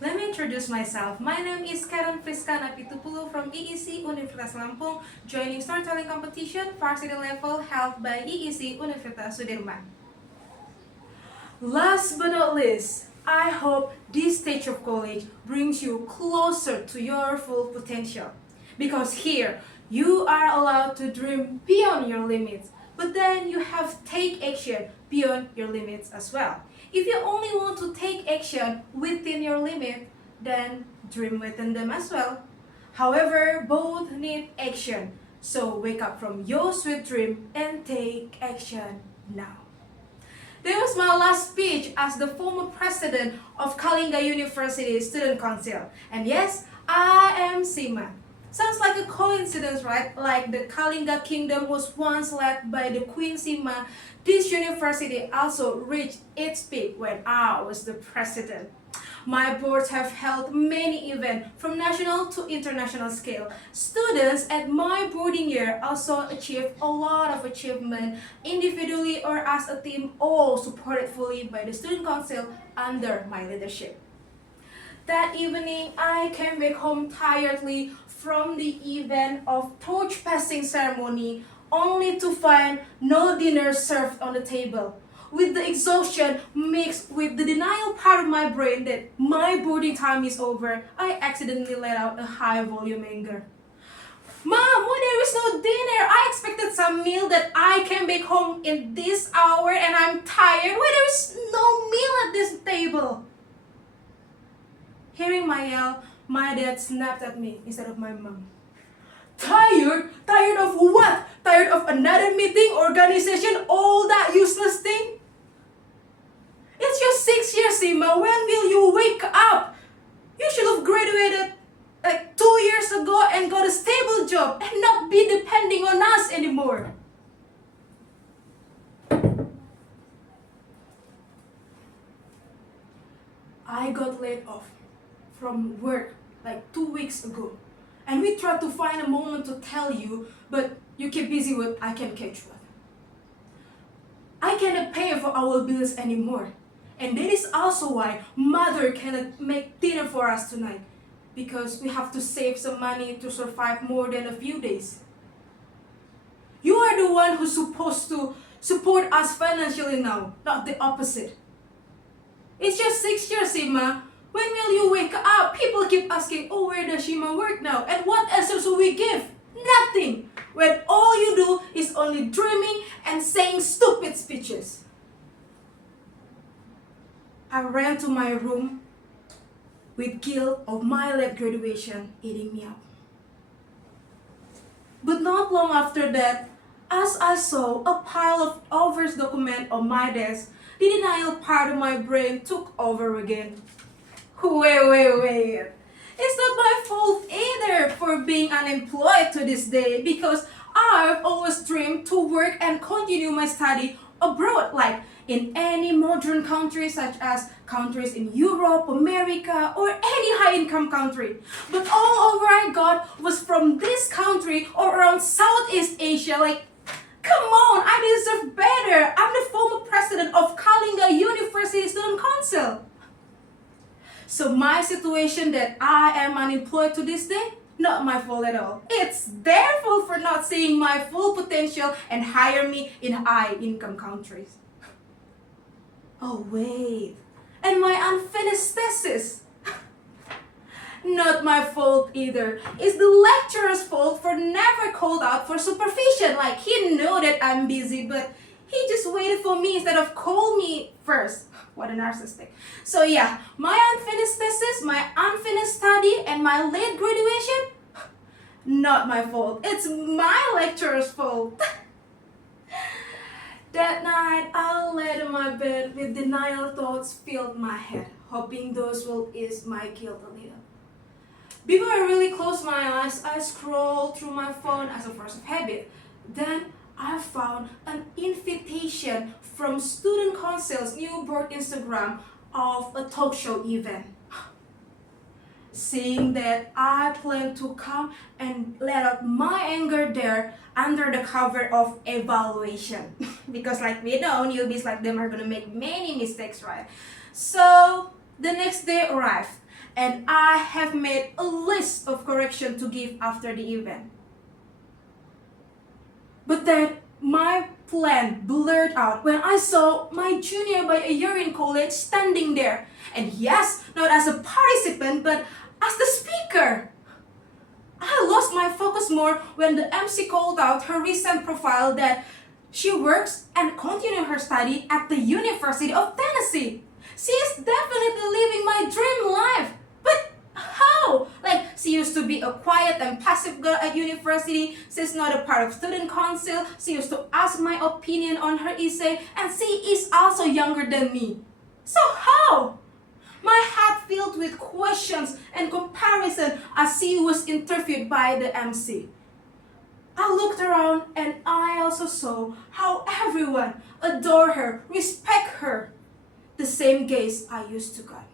Let me introduce myself. My name is Keren Frisca from EEC Universitas Lampung, joining storytelling competition varsity level held by EEC Universitas Sudirman. Last but not least, I hope this stage of college brings you closer to your full potential. Because here, you are allowed to dream beyond your limits, but then you have to take action beyond your limits as well. If you only want to take action within your limit, then dream within them as well. However, both need action. So wake up from your sweet dream and take action now. This was my last speech as the former president of Kalinga University Student Council. And yes, I am Sima. Sounds like a coincidence, right? Like the Kalinga kingdom was once led by the Queen Sima, this university also reached its peak when I was the president. My boards have held many events from national to international scale. Students at my boarding year also achieved a lot of achievement individually or as a team, all supported fully by the student council under my leadership. That evening, I came back home tiredly from the event of torch passing ceremony, only to find no dinner served on the table. With the exhaustion mixed with the denial part of my brain that my boarding time is over, I accidentally let out a high volume anger. Mom, why there is no dinner? I expected some meal that I came back home in this hour and I'm tired. Why there is no meal at this table? Hearing my yell, my dad snapped at me instead of my mom. Tired? Tired of what? Tired of another meeting, organization, all that useless thing? It's just 6 years, Sima. When will you wake up? You should have graduated like 2 years ago and got a stable job and not be depending on us anymore. I got laid off from work like 2 weeks ago. And we tried to find a moment to tell you, but you keep busy with I can catch what. I cannot pay for our bills anymore. And that is also why mother cannot make dinner for us tonight. Because we have to save some money to survive more than a few days. You are the one who's supposed to support us financially now, not the opposite. It's just 6 years, Sima. When will you wake up? People keep asking, oh, where does Shima work now? And what answers will we give? Nothing. When all you do is only dreaming and saying stupid speeches. I ran to my room with guilt of my late graduation eating me up. But not long after that, as I saw a pile of offers documents on my desk, the denial part of my brain took over again. Wait. It's not my fault either for being unemployed to this day because I've always dreamed to work and continue my study abroad, like in any modern country such as countries in Europe, America, or any high-income country. But all over I got was from this country or around Southeast Asia, like, come on, I deserve better. I'm the former president of Kalinga University Student Council. So my situation that I am unemployed to this day, not my fault at all. It's their fault for not seeing my full potential and hire me in high-income countries. Oh wait, and my unfinished thesis. Not my fault either. It's the lecturer's fault for never called out for supervision. Like he knew that I'm busy, but he just waited for me instead of call me first. What a narcissistic. So yeah, my unfinished thesis, my unfinished study, and my late graduation, not my fault. It's my lecturer's fault. That night, I lay in my bed with denial thoughts filled my head, hoping those will ease my guilt a little. Before I really closed my eyes, I scrolled through my phone as a force of habit. Then I found an invitation from Student Council's new board Instagram of a talk show event. Seeing that I plan to come and let out my anger there under the cover of evaluation. Because like we know, newbies like them are gonna make many mistakes, right? So the next day arrived and I have made a list of corrections to give after the event. But then my plan blurred out when I saw my junior by a year in college standing there. And yes, not as a participant, but as the speaker. I lost my focus more when the MC called out her recent profile that she works and continues her study at the University of Tennessee. She is definitely living my dream life. But how? Like, she used to be a quiet and passive girl at university. She's not a part of student council. She used to ask my opinion on her essay, and she is also younger than me. So how? My head filled with questions and comparison as she was interviewed by the MC. I looked around and I also saw how everyone adore her, respect her, the same gaze I used to get.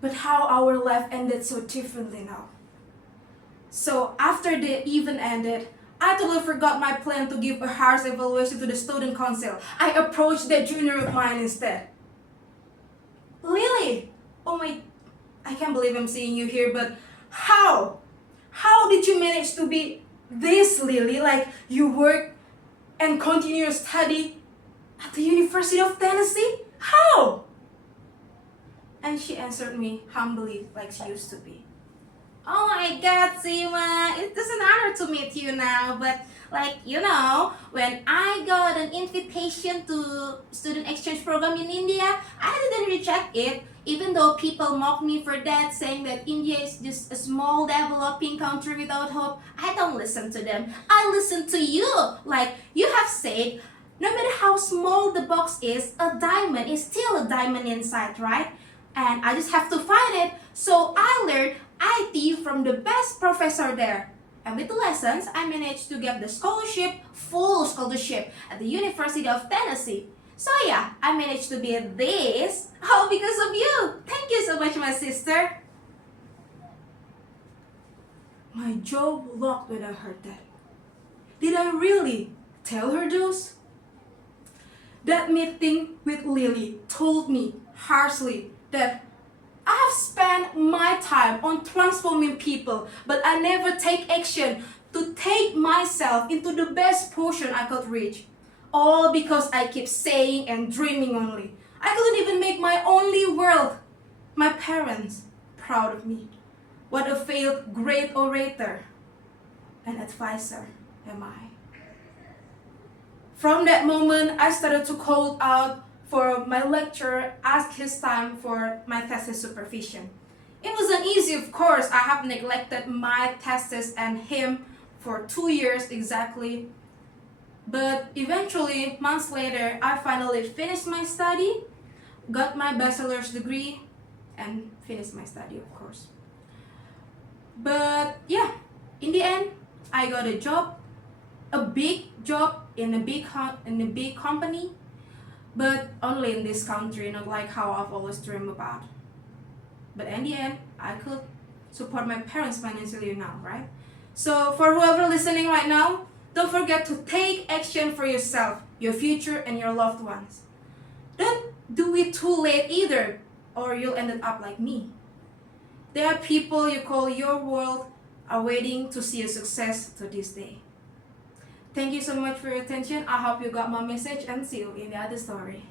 But how our life ended so differently now. So after the event ended, I totally forgot my plan to give a harsh evaluation to the student council. I approached that junior of mine instead. Lily! Oh my, I can't believe I'm seeing you here, but how? How did you manage to be this, Lily? Like, you work and continue your study at the University of Tennessee? How? And she answered me humbly like she used to be. Oh my God, Sima, it is an honor to meet you now, but when I got an invitation to student exchange program in India, I didn't reject it, even though people mock me for that, saying that India is just a small developing country without hope. I don't listen to them. I listen to you. Like you have said, no matter how small the box is, a diamond is still a diamond inside, right? And I just have to find it. So I learned IT from the best professor there. And with the lessons, I managed to get the full scholarship at the University of Tennessee. So yeah, I managed to be this, all because of you. Thank you so much, my sister. My jaw locked when I heard that. Did I really tell her those? That meeting with Lily told me harshly that I have spent my time on transforming people, but I never take action to take myself into the best portion I could reach. All because I keep saying and dreaming only. I couldn't even make my only world, my parents, proud of me. What a failed great orator and advisor am I. From that moment, I started to call out for my lecturer, ask his time for my thesis supervision. It wasn't easy, of course. I have neglected my thesis and him for 2 years exactly. But eventually, months later, I finally finished my study, got my bachelor's degree, and finished my study, of course. But yeah, in the end, I got a job, a big job in a big company, but only in this country, not like how I've always dreamed about. But in the end, I could support my parents financially now, right? So for whoever listening right now, don't forget to take action for yourself, your future, and your loved ones. Don't do it too late either, or you'll end up like me. There are people you call your world are waiting to see your success to this day. Thank you so much for your attention. I hope you got my message and see you in the other story.